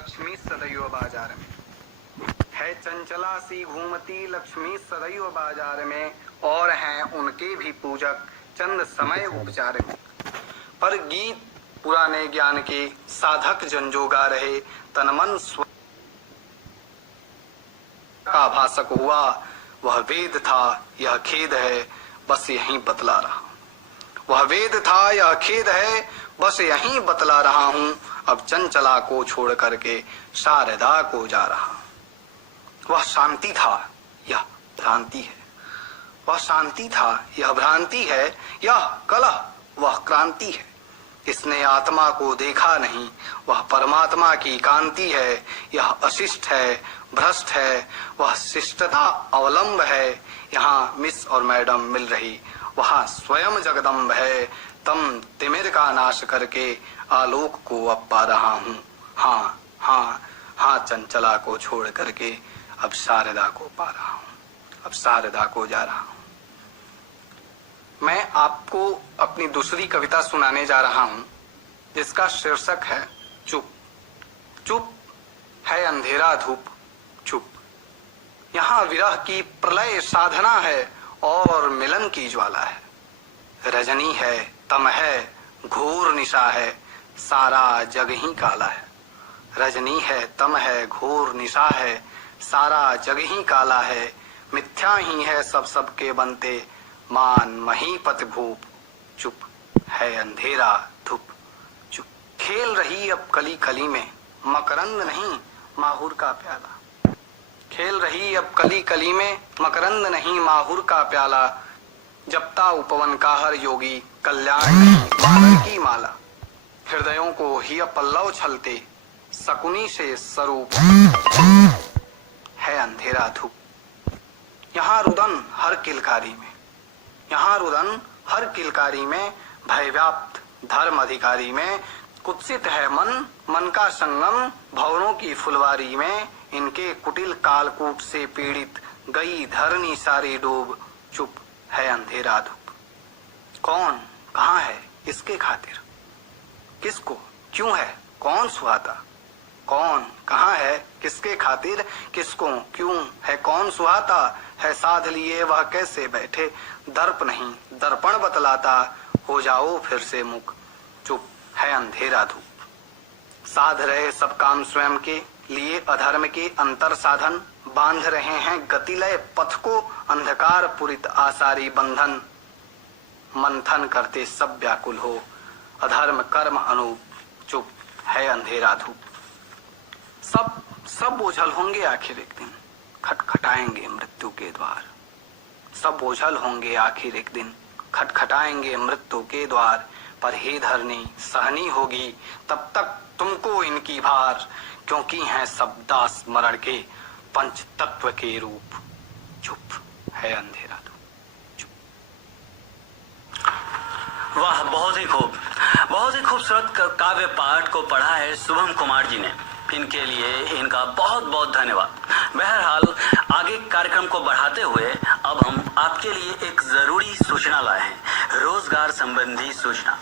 लक्ष्मी सदैव बाजार में। है चंचला सी घूमती लक्ष्मी सदैव बाजार में, और हैं उनके भी पूजक चंद समय उपचार में। पर गीत पुराने ज्ञान के साधक जन जो गा रहे, तन मन स्व का भाषक हुआ। वह वेद था यह खेद है, बस यहीं बतला रहा। वह वेद था यह खेद है, बस यहीं बतला रहा हूँ। अब चंचला को छोड़ करके शारदा को जा रहा। वह शांति था यह भ्रांति है, वह शांति था यह भ्रांति है, यह कलह वह क्रांति है। इसने आत्मा को देखा नहीं, वह परमात्मा की कांति है। यह अशिष्ट है, भ्रष्ट है, वह शिष्टता अवलंब है। यहाँ मिस और मैडम मिल रही, वहाँ स्वयं जगदम्ब है। तम तिमिर का नाश करके आलोक को अब पा रहा हूँ। हाँ हाँ हाँ, चंचला को छोड़ करके अब शारदा को पा रहा हूँ, अब शारदा को जा रहा हूँ। मैं आपको अपनी दूसरी कविता सुनाने जा रहा हूँ, जिसका शीर्षक है चुप। चुप है अंधेरा धूप चुप। यहाँ विरह की प्रलय साधना है और मिलन की ज्वाला है। रजनी है, तम है, घोर निशा है, सारा जग ही काला है। रजनी है, तम है, घोर निशा है, सारा जग ही काला है। मिथ्या ही है सब सबके बनते, मान महीपत भूप। चुप है अंधेरा धूप चुप। खेल रही अब कली कली में, मकरंद नहीं माहुर का प्याला। खेल रही अब कली कली में, मकरंद नहीं माहुर का प्याला। जपता उपवन का हर योगी, कल्याण नहीं वानर की माला। हृदयों को ही पल्लव छलते, शकुनी से स्वरूप है अंधेरा धूप। यहाँ रुदन हर किलकारी में, यहाँ रुदन हर किलकारी में, भय व्याप्त धर्म अधिकारी में। कुत्सित है मन, मन का संगम भवरों की फुलवारी में। इनके कुटिल कालकूट से पीड़ित, गई धरनी सारी डूब। चुप है अंधेरा धूप। कौन कहाँ है इसके खातिर, किसको क्यों है कौन सुहाता। कौन कहाँ है किसके खातिर, किसको क्यों है कौन सुहाता। है साध लिए वह कैसे बैठे, दर्प नहीं दर्पण बतलाता। हो जाओ फिर से मुख, चुप है अंधेरा धूप। साध रहे सब काम स्वयं के लिए, अधर्म के अंतर साधन। बांध रहे हैं गतिलय पथ को, अंधकार पुरित आसारी बंधन। मंथन करते सब व्याकुल हो, अधर्म कर्म अनूप। चुप है अंधेरा धूप। सब ओझल होंगे आखिर एक दिन, खटखटाएंगे मृत्यु के द्वार। सब ओझल होंगे आखिर एक दिन, खटखटाएंगे मृत्यु के द्वार। पर हे धरनी सहनी होगी तब तक तुमको इनकी भार, क्योंकि हैं सब दास मरण के पंच तत्व के रूप। चुप है अंधेरा धूप चुप। वाह, बहुत ही खूबसूरत काव्य पाठ को पढ़ा है शुभम कुमार जी ने। इनके लिए इनका बहुत बहुत धन्यवाद। बहरहाल आगे कार्यक्रम को बढ़ाते हुए अब हम आपके लिए एक जरूरी सूचना लाए हैं, रोजगार संबंधी सूचना।